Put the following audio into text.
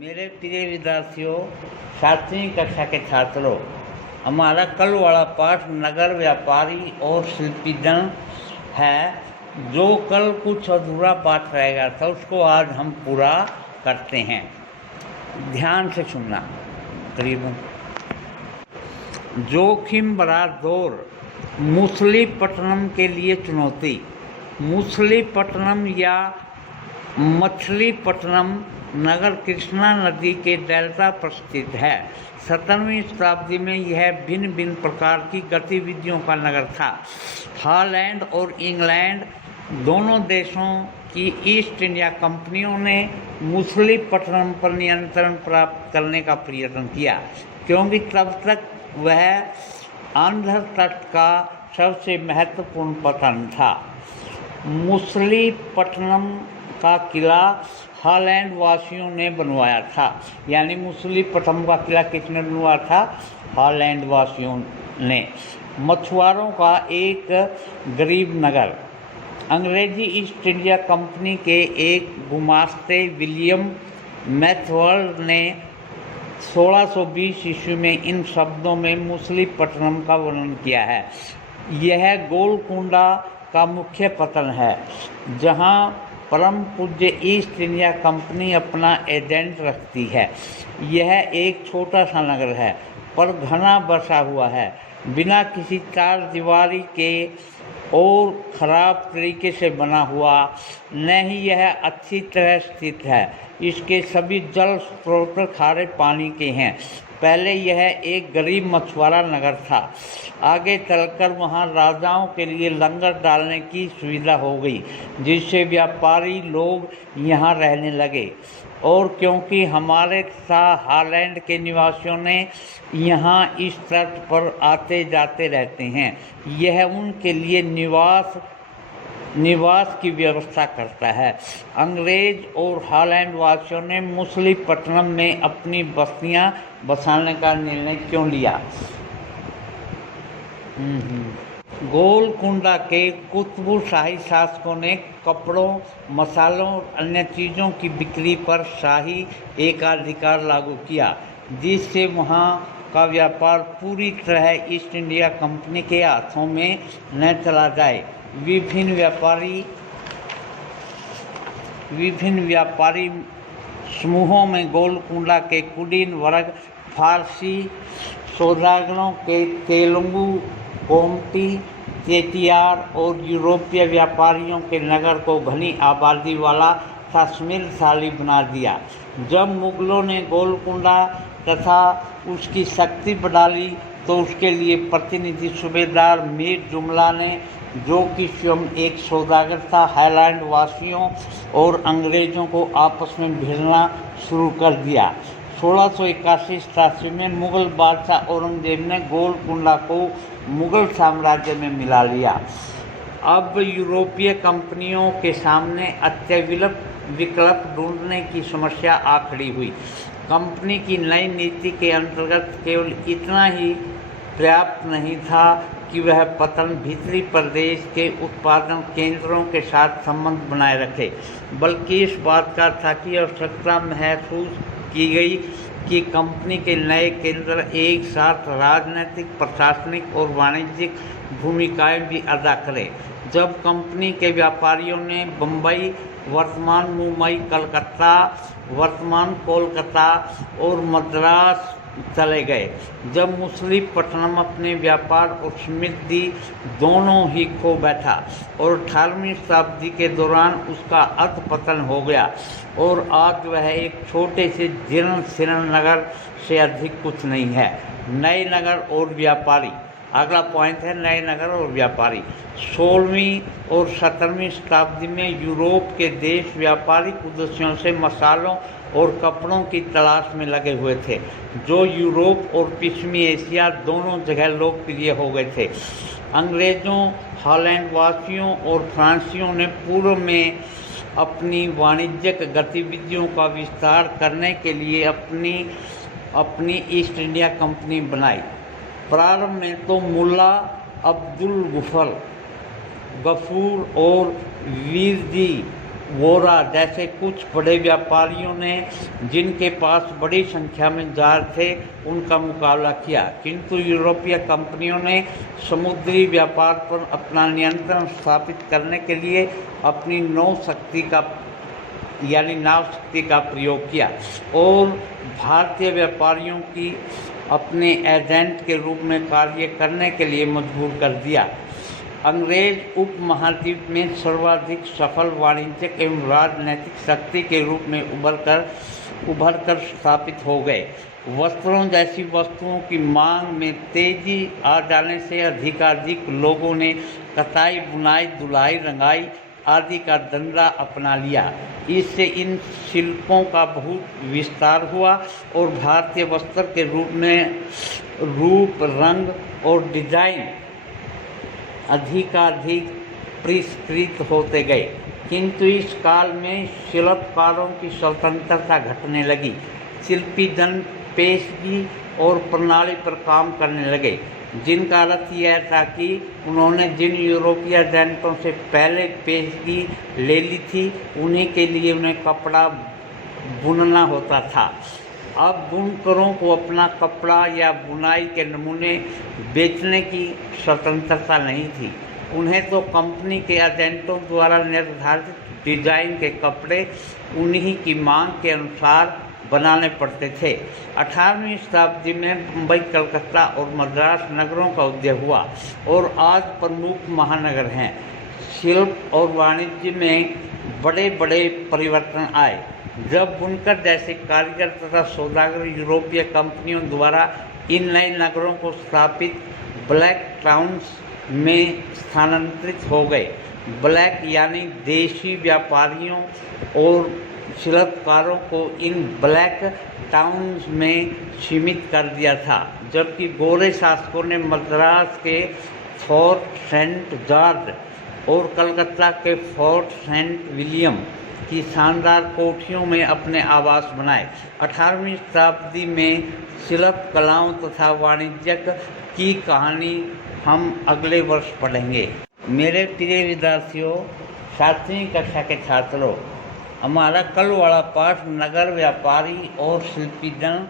मेरे प्रिय विद्यार्थियों, 7वीं कक्षा के छात्रों, हमारा कल वाला पाठ नगर व्यापारी और शिल्पीजन है। जो कल कुछ अधूरा पाठ रह गया था उसको आज हम पूरा करते हैं। ध्यान से सुनना। करीबन जोखिम भरा दौर, मछलीपट्टनम के लिए चुनौती। मछलीपट्टनम या मछलीपट्टनम नगर कृष्णा नदी के डेल्टा पर स्थित है। 17वीं शताब्दी में यह भिन्न भिन्न प्रकार की गतिविधियों का नगर था। हॉलैंड और इंग्लैंड दोनों देशों की ईस्ट इंडिया कंपनियों ने मछलीपट्टनम पर नियंत्रण प्राप्त करने का प्रयत्न किया, क्योंकि तब तक वह आंध्र तट का सबसे महत्वपूर्ण पतन था। मछलीपट्टनम का किला हॉलैंड वासियों ने बनवाया था। यानी मछलीपट्टनम का किला किसने बनवाया था? हॉलैंड वासियों ने। मछुआरों का एक गरीब नगर। अंग्रेजी ईस्ट इंडिया कंपनी के एक गुमास्ते विलियम मैथवर्ड ने 1620 ईस्वी में इन शब्दों में मछलीपट्टनम का वर्णन किया है। यह गोलकुंडा का मुख्य पतन है, जहां परम पूज्य ईस्ट इंडिया कंपनी अपना एजेंट रखती है। यह एक छोटा सा नगर है, पर घना बसा हुआ है, बिना किसी चार दीवारी के और खराब तरीके से बना हुआ। न ही यह अच्छी तरह स्थित है। इसके सभी जल स्रोत खारे पानी के हैं। पहले यह एक गरीब मछुआरा नगर था। आगे चलकर वहां राजाओं के लिए लंगर डालने की सुविधा हो गई, जिससे व्यापारी लोग यहां रहने लगे। और क्योंकि हमारे तथा हॉलैंड के निवासियों ने यहाँ इस तट पर आते जाते रहते हैं, यह उनके लिए निवास की व्यवस्था करता है। अंग्रेज और हॉलैंड वासियों ने मछलीपट्टनम में अपनी बस्तियां बसाने का निर्णय क्यों लिया? गोलकुंडा के कुतुबशाही शासकों ने कपड़ों, मसालों और अन्य चीज़ों की बिक्री पर शाही एकाधिकार लागू किया, जिससे वहां का व्यापार पूरी तरह ईस्ट इंडिया कंपनी के हाथों में न चला जाए। विभिन्न व्यापारी समूहों में गोलकुंडा के कुलीन वर्ग, फारसी सौदागरों के तेलुगु, गोमती, चेटियार और यूरोपीय व्यापारियों के नगर को घनी आबादी वाला तथा समृद्धशाली बना दिया। जब मुगलों ने गोलकुंडा तथा उसकी शक्ति बढ़ा ली, तो उसके लिए प्रतिनिधि सूबेदार मीर जुमला ने, जो कि स्वयं एक सौदागर था, हॉलैंड वासियों और अंग्रेजों को आपस में भिड़ना शुरू कर दिया। 1681 में मुगल बादशाह औरंगजेब ने गोलकुंडा को मुगल साम्राज्य में मिला लिया। अब यूरोपीय कंपनियों के सामने अत्यविकल्प विकल्प ढूंढने की समस्या आ खड़ी हुई। कंपनी की नई नीति के अंतर्गत केवल इतना ही पर्याप्त नहीं था कि वह पतन भीतरी प्रदेश के उत्पादन केंद्रों के साथ संबंध बनाए रखे, बल्कि इस बात का था कि आवश्यकता महसूस की गई कि कंपनी के नए केंद्र एक साथ राजनीतिक, प्रशासनिक और वाणिज्यिक भूमिकाएं भी अदा करें। जब कंपनी के व्यापारियों ने बम्बई, वर्तमान मुंबई, कलकत्ता, वर्तमान कोलकाता और मद्रास चले गए, जब मछलीपट्टनम अपने व्यापार और समृद्धि दोनों ही खो बैठा और 18वीं शताब्दी के दौरान उसका अधपतन हो गया और आज वह एक छोटे से जीर्ण शीर्ण नगर से अधिक कुछ नहीं है। नए नगर और व्यापारी। अगला पॉइंट है नए नगर और व्यापारी। 16वीं और 17वीं शताब्दी में यूरोप के देश व्यापारिक उद्देश्यों से मसालों और कपड़ों की तलाश में लगे हुए थे, जो यूरोप और पश्चिमी एशिया दोनों जगह लोकप्रिय हो गए थे। अंग्रेज़ों, हॉलैंड वासियों और फ्रांसीसियों ने पूर्व में अपनी वाणिज्यिक गतिविधियों का विस्तार करने के लिए अपनी ईस्ट इंडिया कंपनी बनाई। प्रारंभ में तो मुल्ला अब्दुल गफूर और वीरजी वोरा जैसे कुछ बड़े व्यापारियों ने, जिनके पास बड़ी संख्या में जहाज थे, उनका मुकाबला किया, किंतु यूरोपीय कंपनियों ने समुद्री व्यापार पर अपना नियंत्रण स्थापित करने के लिए अपनी नाव शक्ति का प्रयोग किया और भारतीय व्यापारियों की अपने एजेंट के रूप में कार्य करने के लिए मजबूर कर दिया। अंग्रेज उपमहाद्वीप में सर्वाधिक सफल वाणिज्यिक एवं राजनैतिक शक्ति के रूप में उभर कर स्थापित हो गए। वस्त्रों जैसी वस्तुओं की मांग में तेजी आ जाने से अधिकाधिक लोगों ने कताई, बुनाई, धुलाई, रंगाई आदि का धंधा अपना लिया। इससे इन शिल्पों का बहुत विस्तार हुआ और भारतीय वस्त्र के रूप, रंग और डिजाइन अधिकाधिक परिष्कृत होते गए, किंतु इस काल में शिल्पकारों की स्वतंत्रता घटने लगी। शिल्पी जन पेशगी और प्रणाली पर काम करने लगे, जिनका अर्थ यह था कि उन्होंने जिन यूरोपीय एजेंटों से पहले पेशगी ले ली थी, उन्हीं के लिए उन्हें कपड़ा बुनना होता था। अब बुनकरों को अपना कपड़ा या बुनाई के नमूने बेचने की स्वतंत्रता नहीं थी। उन्हें तो कंपनी के एजेंटों द्वारा निर्धारित डिजाइन के कपड़े उन्हीं की मांग के अनुसार बनाने पड़ते थे। 18वीं शताब्दी में मुंबई, कलकत्ता और मद्रास नगरों का उदय हुआ और आज प्रमुख महानगर हैं। शिल्प और वाणिज्य में बड़े बड़े परिवर्तन आए जब बुनकर जैसे कारीगर तथा सौदागर यूरोपीय कंपनियों द्वारा इन नए नगरों को स्थापित ब्लैक टाउन्स में स्थानांतरित हो गए। ब्लैक यानी देशी व्यापारियों और शिल्पकारों को इन ब्लैक टाउन्स में सीमित कर दिया था, जबकि गोरे शासकों ने मद्रास के फोर्ट सेंट जॉर्ज और कलकत्ता के फोर्ट सेंट विलियम की शानदार कोठियों में अपने आवास बनाए। 18वीं शताब्दी में शिल्प कलाओं तथा वाणिज्य की कहानी हम अगले वर्ष पढ़ेंगे। मेरे प्रिय विद्यार्थियों, 7वीं कक्षा के छात्रों, हमारा कल वाला पाठ नगर व्यापारी और शिल्पी जन